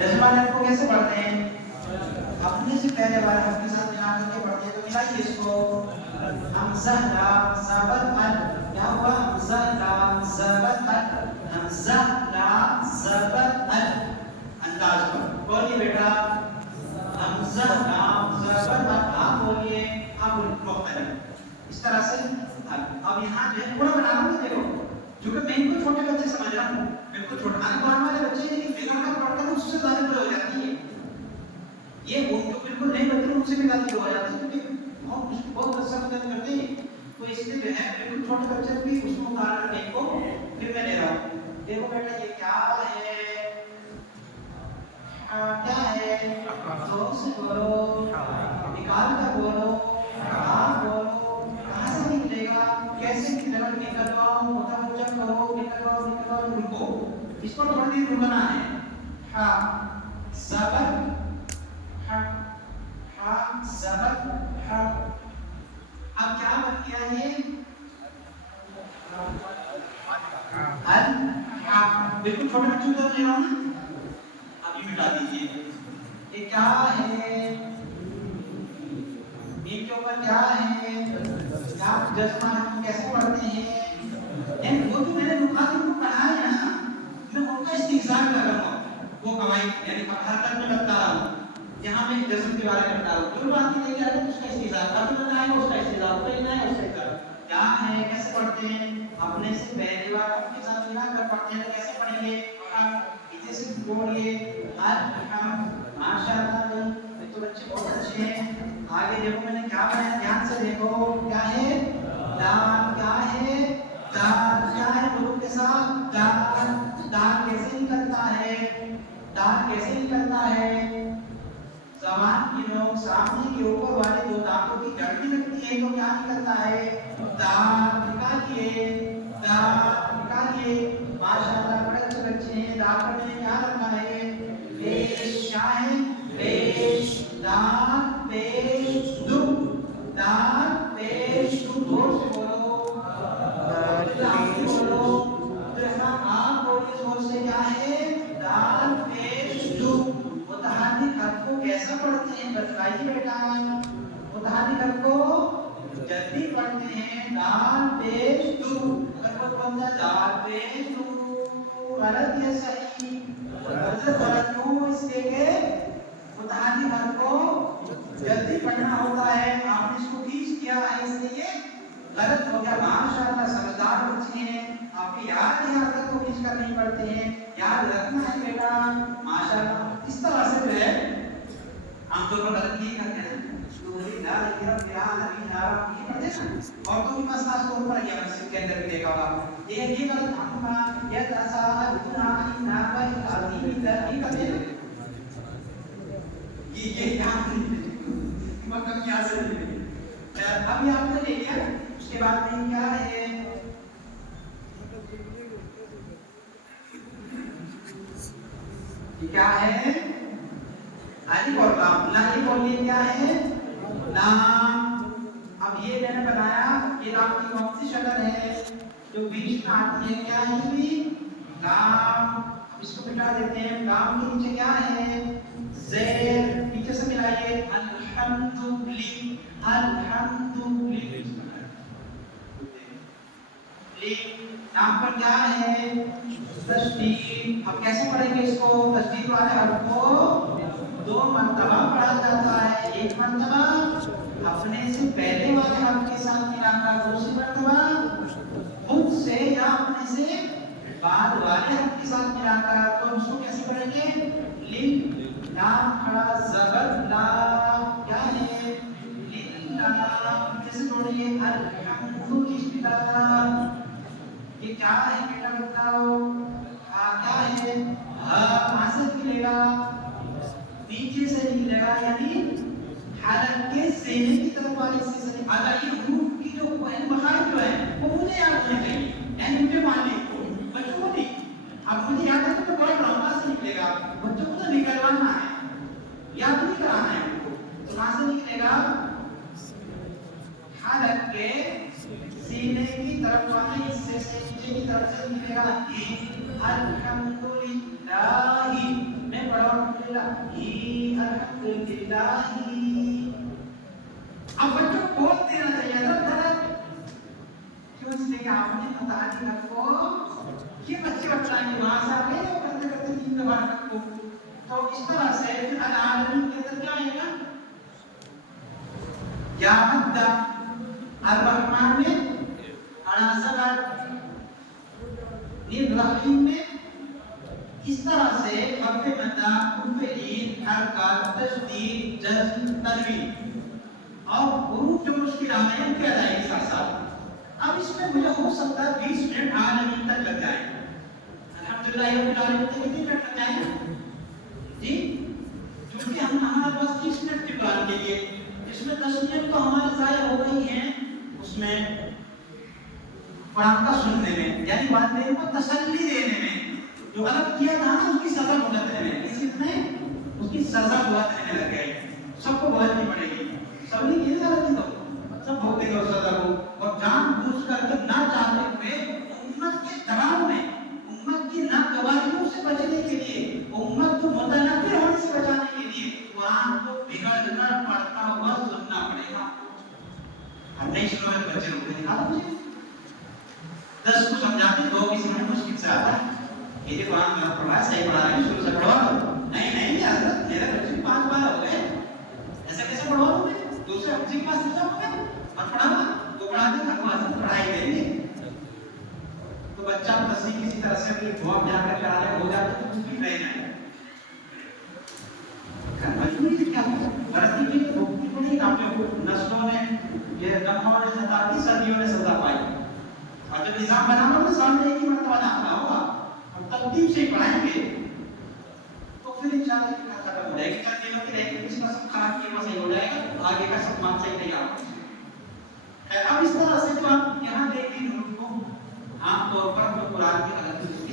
जज्बा लैन को कैसे पढ़ते हैं? अपने से पहले वाले हर्फ के साथ मिला करके पढ़ते हैं। तो मिलाइए इसको, हमजा लाम ज़बर अल, क्या हुआ? हमजा लाम ज़बर अल, हमजा लाम ज़बर अल। अंदाज पर बोलिए बेटा, हमजा लाम ज़बर अल, आप बोलिए, आप मुख्तलिफ इस तरह से। अब यहाँ जो है थोड़ा बना रहा हूँ, देखो जो कि मैं इनको छोटे बच्चे समझ रहा हूँ, बिल्कुल छोटा अनपढ़ वाले बच्चे लेकिन फिगर का पढ़कर उससे ज्यादा बड़े हो जाती है। ये उनको बिल्कुल नहीं बच्चे उनसे भी गलती हो जाती है, क्योंकि बहुत अच्छा मदद करते हैं। तो इसलिए जो है बिल्कुल छोटे बच्चे भी उसको उदाहरण करने को फिर मैं ले रहा हूँ। देखो बेटा ये क्या है? क्या है? जोर से बोलो, निकाल कर बोलो, आप बोलो, कहाँ से निकलेगा, कैसे निकलेगा? निकलवाओ, मुतवज्जह करो, निकलवाओ निकलवाओ, रुको, इसको थोड़ी देर रुकना है। हा ज़बर, हा हा ज़बर हा। अब क्या बन गया ये? अल हा। बिल्कुल छोटे बच्चों को ले रहा हूँ ना, अभी मिटा दीजिए। ये क्या है? इनके ऊपर क्या है? आप जज्बा हम कैसे पढ़ते हैं? वो जो मैंने नुकात को पढ़ाया है ना, मैं उनका इस्तिज़ार कर रहा हूँ, वो कवाइद यानी हरकत में बता रहा हूँ। यहाँ मैं जज्ब के बारे में बता रहा हूँ, जो बात नहीं लेके आते उसका इस्तिज़ार, कभी बताएंगे उसका इस्तिज़ार, कहीं ना है उसका इस्तिज़ार। क्या है, कैसे पढ़ते हैं? अपने से पहली बार अपने साथ मिला कर पढ़ते हैं। तो कैसे पढ़ेंगे? इसे से बोलिए, माशाअल्लाह, तो बच्चे बहुत अच्छे हैं। आगे देखो मैंने क्या बनाया, ध्यान से देखो, क्या है? दाल, क्या है? दाल, क्या है? बोलो के साथ, दाल। दाल कैसे निकलता है? दाल कैसे निकलता है? ज़बान की नोक सामने के ऊपर वाले दो दांतों की जड़ में लगती है, तो क्या निकलता है? दाल। निकालिए, दाल निकालिए। माशाअल्लाह बड़े अच्छे बच्चे हैं। दाल पर मैंने क्या रखा है? पेश। क्या है? पेश। दाल पेश दू, दाल पेश दू। जोर से बोलो, बोलो, आप बोलिए जोर से, क्या है? दाल पेश दू। मुतहर्रिक हर्फ को कैसा पढ़ते हैं? बताइए बेटा। मुतहर्रिक हर्फ को जल्दी पढ़ते हैं, दाल पेश दू। अगर कोई बंदा दाल पेश दू, गलत या सही? गलत क्यों? इसलिए कि मुतहर्रिक हर्फ को जल्दी पढ़ना होता है, आपने इसको खींच किया है, इसलिए गलत हो गया। माशाअल्लाह समझदार बच्चे हैं, आपकी याद नहीं आता तो खींच कर नहीं पढ़ते हैं, याद रखना है बेटा। माशाअल्लाह इस तरह से जो है आमतौर पर गलत नहीं करते हैं। और तो भी बस खास तौर पर ये मस्जिद के अंदर भी देखा होगा, ये गलत हमका या तसालुना इन्ना बाई आदि करते हैं। ये क्या मतलब क्या से अभी आपने ले लिया, उसके बाद में क्या है? क्या है? अली और लाम। लाम बोलिए, क्या है? लाम। अब ये मैंने बनाया, ये लाम की कौन सी शक्ल है जो बीच में आती है? क्या है भी? लाम। अब इसको मिटा देते हैं। लाम के नीचे क्या है? ज़ेर। नीचे से मिलाइए, अल्हम्दुलिल्लाह, अल्हम्दुलिल्लाह। यहाँ पर क्या है? तस्दीद। अब कैसे पढ़ेंगे इसको? तस्दीद वाले हर्फ को दो मर्तबा पढ़ा जाता है, एक मर्तबा अपने से पहले वाले हर्फ के साथ मिलाकर, दूसरी मर्तबा खुद से या अपने से बाद वाले हर्फ के साथ मिलाकर। तो इसको कैसे पढ़ेंगे? लिल, लाम खड़ा, ज़बर ला, क्या है? लिल्लाह। जैसे जोड़िए, अल्हम्दुलिल्लाह। ये क्या है बेटा बताओ? क्या है? कहाँ से निकलेगा? नीचे से निकलेगा, यानी हालत के सेने की तरफ वाले हिस्से से। अगर ये हुरूफ की जो मखारिज जो है वो मुझे याद होने चाहिए, यानी मुझे मान ली बच्चों को नहीं। अब मुझे याद है तो पढ़ रहा हूँ, कहाँ से निकलेगा? बच्चों को तो निकलवाना है, याद नहीं कराना है उनको। तो कहाँ से निकलेगा? हालत के सीने की तरफ वाले हिस्से से, नीचे की तरफ से निकलेगा। अल्हम्दुलिल्लाह। मैं पढ़ा اب بچوں کو بول دینا چاہیے ذرا کیوں، اس لیے کہ آپ نے متعلق کو یہ بچے بتائیں گے وہاں سے آپ لے جاؤ کرتے کرتے 3 دفعہ کو، تو اس طرح سے پھر العالمین کے اندر کیا آئے گا؟ یا مدہ الرحمن میں عناصر الرحیم میں اس طرح سے حرف مدہ، حروف عید، حرکات، تشدید، جزم، تنوین اور حروف جو مشکل آ رہے ہیں ان کی ادائیگی ساتھ ساتھ۔ اب اس میں مجھے ہو سکتا ہے 20 منٹ عالمین تک لگ جائیں، الحمدللہ رب العالمین تک کتنے منٹ لگ جائیں جی؟ کیونکہ ہمارے پاس 30 منٹ کے قرآن کے لیے، اس میں 10 منٹ تو ہمارے ضائع ہو گئی ہیں اس میں قرآن کا سننے میں، یعنی والدین کو تسلی دینے میں، جو غلط کیا تھا نا اس کی سزا بھگتنے میں، اس کی سزا بھگتنے لگ گئے، سب کو بھگتنی پڑے گی، سب نے یہ غلطی تو سب بھگتے گے اس سزا کو، اور جان بوجھ کر کے نہ چاہتے ہوئے امت کے دباؤ میں، امت کی ناگواریوں سے بچنے کے لیے، امت کو متنفر ہونے سے بچانے کے لیے قرآن کو بگڑ کر پڑھتا ہوا سننا پڑے گا۔ ہم نہیں سنو میں بچے ہوتے ہیں 10 کو سمجھاتے 2 کی سمجھ مشکل سے آتا ہے، یہ قرآن میں پڑھا صحیح پڑھا رہے ہیں شروع سے پڑھوا دو، نہیں حضرت میرے بچے 5 بار ہو گئے، ایسے کیسے پڑھوا دوں میں؟ دوسرے بچے کے پاس جاؤں گا اور پڑھانا تو پڑھاتے تھا پڑھائی دیں گے، تو بچہ تصدیق کسی طرح سے اپنی دعا جا کر کرا رہے ہو جاتے تو کچھ بھی رہنا ہے مجبوری سے کیا ہو غلطی کی تو بھگتنی پڑی، آپ کو نسلوں نے یہ گموں نے ستا کی، صدیوں نے ستا پائی، اور جب نظام بنا ہوگا سامنے ایک ہی مرتبہ داخلہ ہوگا اور ترتیب سے پڑھائیں گے تو پھر انشاءاللہ کی بات ختم ہو جائے گی، چند دنوں کی رہے گی، کسی کا سب خراب کیا صحیح ہو جائے گا، آگے کا سب مان صحیح تیار ہو جائے گا۔ اب اس طرح سے جو آپ یہاں دیکھ رہے ہیں عام طور پر قرآن کی غلطی